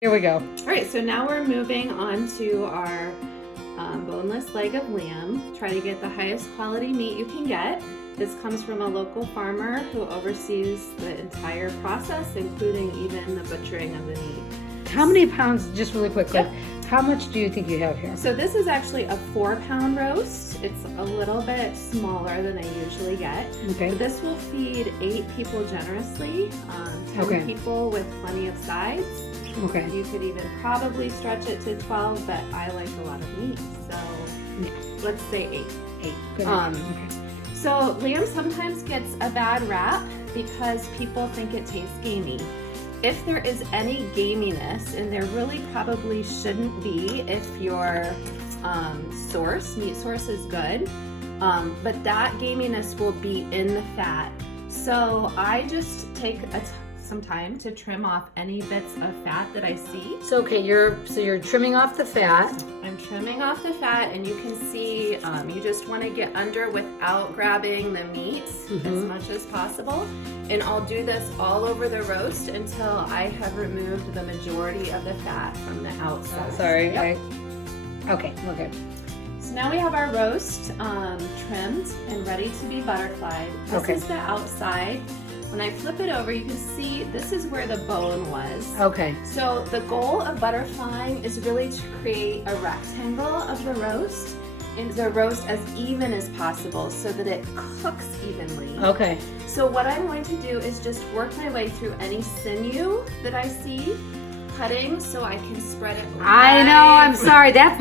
Here we go. All right, so now we're moving on to our boneless leg of lamb. Try to get the highest quality meat you can get. This comes from a local farmer who oversees the entire process, including even the butchering of the meat. How many pounds, just really quickly, Yep. how much do you think you have here? So this is actually a 4-pound roast. It's a little bit smaller than I usually get. Okay. But this will feed 8 people generously, 10 Okay. people with plenty of sides. Okay. You could even probably stretch it to 12, but I like a lot of meat, so Yeah. let's say 8. 8. Good. Okay. Okay. So lamb sometimes gets a bad rap because people think it tastes gamey. If there is any gaminess, and there really probably shouldn't be if your meat source is good, but that gaminess will be in the fat. So I just take some time to trim off any bits of fat that I see. So you're trimming off the fat. I'm trimming off the fat, and you can see you just want to get under without grabbing the meat as much as possible. And I'll do this all over the roast until I have removed the majority of the fat from the outside. Sorry. Yep. Okay, we're good. So now we have our roast trimmed and ready to be butterflied. This Okay. is the outside. When I flip it over, you can see this is where the bone was. Okay. So the goal of butterflying is really to create a rectangle of the roast and the roast as even as possible so that it cooks evenly. Okay. So what I'm going to do is just work my way through any sinew that I see, cutting so I can spread it. I know, I'm sorry. That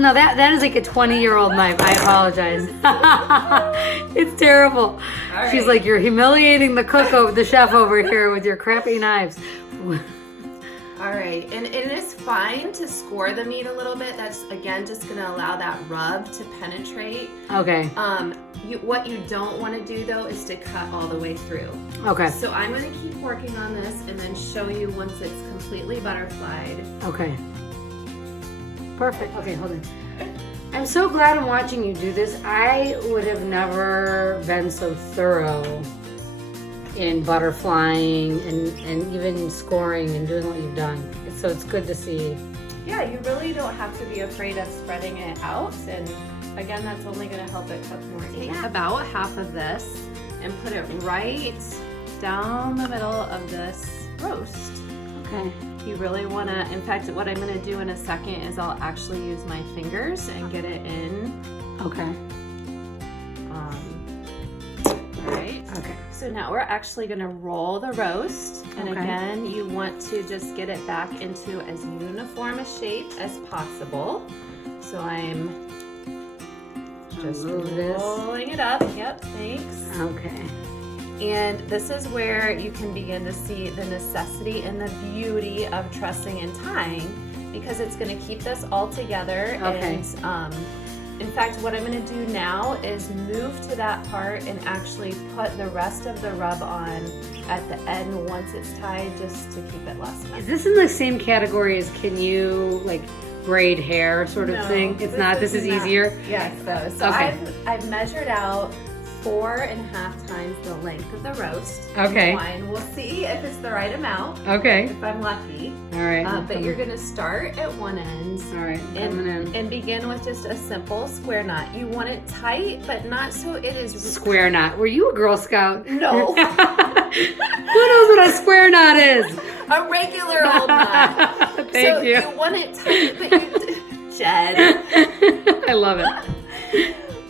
is like a 20-year-old knife. I apologize. It's terrible. All She's right. like, you're humiliating the chef over here with your crappy knives. All right, and it is fine to score the meat a little bit. That's, again, just gonna allow that rub to penetrate. Okay. What you don't wanna do though is to cut all the way through. Okay. So I'm gonna keep working on this and then show you once it's completely butterflied. Okay. Perfect. Okay, hold on. I'm so glad I'm watching you do this. I would have never been so thorough in butterflying and even scoring and doing what you've done. So it's good to see. Yeah, you really don't have to be afraid of spreading it out, and again, that's only gonna help it cook more. Take about half of this and put it right down the middle of this roast. Okay. You really wanna, in fact, what I'm gonna do in a second is I'll actually use my fingers and get it in. Okay. All right. Okay. So now we're actually gonna roll the roast. And Okay. again, you want to just get it back into as uniform a shape as possible. So I'm just move this. rolling it up. Yep, thanks. Okay. And this is where you can begin to see the necessity and the beauty of trussing and tying, because it's gonna keep this all together. Okay. And in fact, what I'm gonna do now is move to that part and actually put the rest of the rub on at the end once it's tied, just to keep it less messy. Is this in the same category as can you like braid hair sort of No, thing? It's not. This is not. easier. Yes, so Okay. I've measured out 4.5 times the length of the roast. Okay. Fine, we'll see if it's the right amount, Okay. if I'm lucky. All right. But you're gonna start at one end. All right. Coming in. And begin with just a simple square knot. You want it tight, but not so it is Square knot. Were you a Girl Scout? No. Who knows what a square knot is? a regular old knot. Thank So you. you want it tight, but Jed. I love it.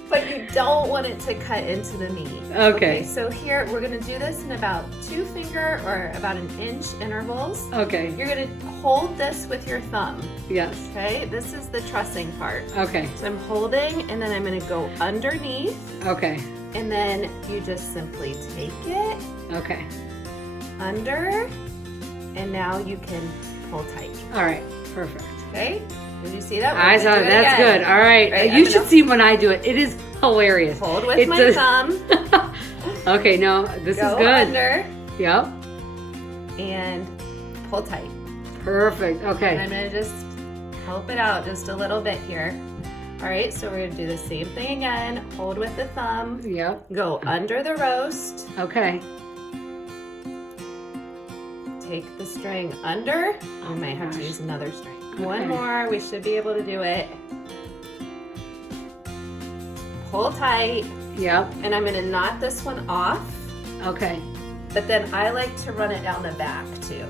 But you don't want it to cut into the meat. Okay. So here we're gonna do this in about 2 finger or about 1 inch intervals. Okay. You're gonna hold this with your thumb. Yes. Okay, this is the trussing part. Okay. So I'm holding, and then I'm gonna go underneath, Okay. and then you just simply take it Okay. under, and now you can pull tight. All right. Perfect. Okay? Did you see that? We're I gonna saw do it. it That's again. good. All right. Right, You I'm should gonna- see when I do it. It is hilarious. Hold with It's my a- thumb. Okay. No, this Go is good. under Yep. and pull tight. Perfect. And Okay. I'm gonna just help it out just a little bit here. All right, so we're gonna do the same thing again. Hold with the thumb, Yep. go under the roast, Okay. take the string under. I might have to use another string. Okay. One more, we should be able to do it. Pull tight. Yep. And I'm gonna knot this one off, Okay. but then I like to run it down the back too.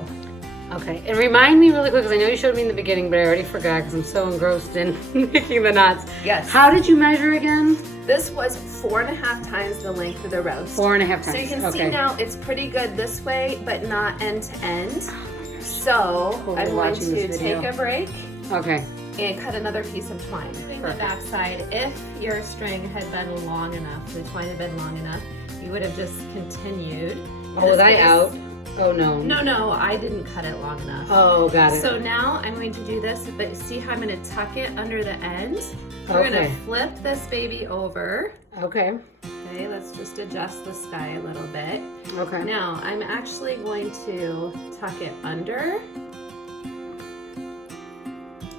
Okay. And remind me really quick, because I know you showed me in the beginning, but I already forgot because I'm so engrossed in making the knots. Yes. How did you measure again? This was 4.5 times the length of the roast. 4.5 times. So you can see Okay. now it's pretty good this way, but not end to end. So Cool, I'm going watching this to video. take a break Okay. and cut another piece of twine. On the back side, if your string had been long enough, the twine had been long enough, you would have just continued. Oh, was I out? Oh, no. No, I didn't cut it long enough. Oh, got it. So now I'm going to do this, but see how I'm going to tuck it under the end? We're going Okay. to flip this baby over. Okay. Okay, let's just adjust the sky a little bit. Okay. Now I'm actually going to tuck it under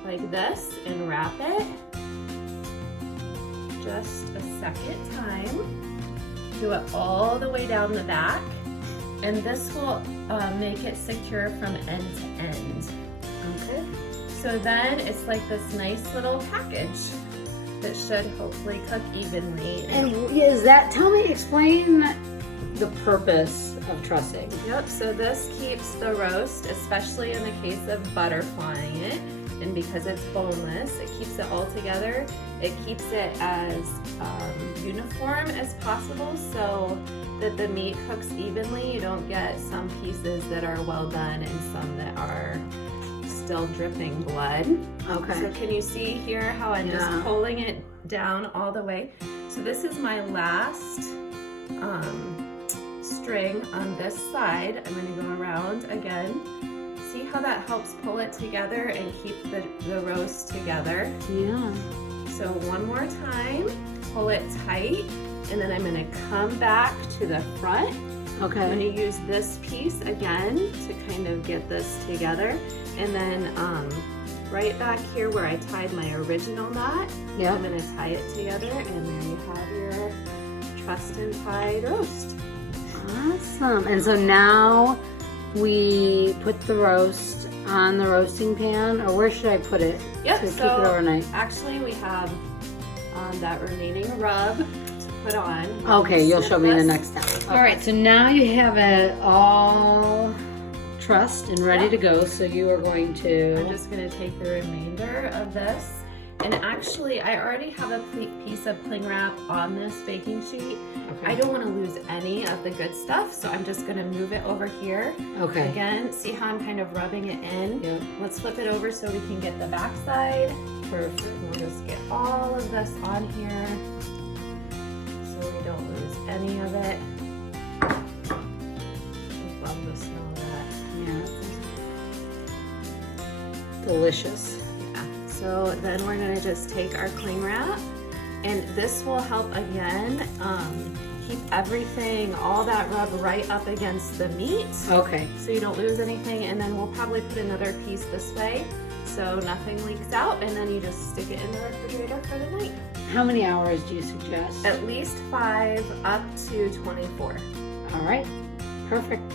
like this and wrap it just a second time. Do it all the way down the back, and this will make it secure from end to end. Okay. So then it's like this nice little package that should hopefully cook evenly. And explain the purpose of trussing. Yep, so this keeps the roast, especially in the case of butterflying it, and because it's boneless, it keeps it all together. It keeps it as uniform as possible so that the meat cooks evenly. You don't get some pieces that are well done and some that are still dripping blood. Okay. So can you see here how I'm just pulling it down all the way? So this is my last string on this side. I'm going to go around again. See how that helps pull it together and keep the roast together? Yeah. So one more time, pull it tight, and then I'm going to come back to the front. I'm going Okay. to use this piece again to kind of get this together. And then right back here where I tied my original knot, Yeah. I'm going to tie it together, and there you have your trussed and tied roast. Awesome. And so now we put the roast on the roasting pan, or where should I put it? Yep, To keep it so overnight. actually we have that remaining rub to put on. Okay, you'll show me the This. next step. All right, so now you have it all trussed and ready Yep. to go. So you are going I'm to. just going to take the remainder of this. And actually, I already have a piece of cling wrap on this baking sheet. I don't want to lose any of the good stuff, so I'm just going to move it over here. Okay. Again, see how I'm kind of rubbing it in? Yep. Let's flip it over so we can get the back side. Perfect. We'll just get all of this on here so we don't lose any of it. I love the smell of that. Yeah. Delicious. Yeah. So then we're gonna just take our cling wrap, and this will help again keep everything, all that rub right up against the meat, Okay. so you don't lose anything. And then we'll probably put another piece this way so nothing leaks out, and then you just stick it in the refrigerator for the night. How many hours do you suggest? At least 5 up to 24. All right. Perfect.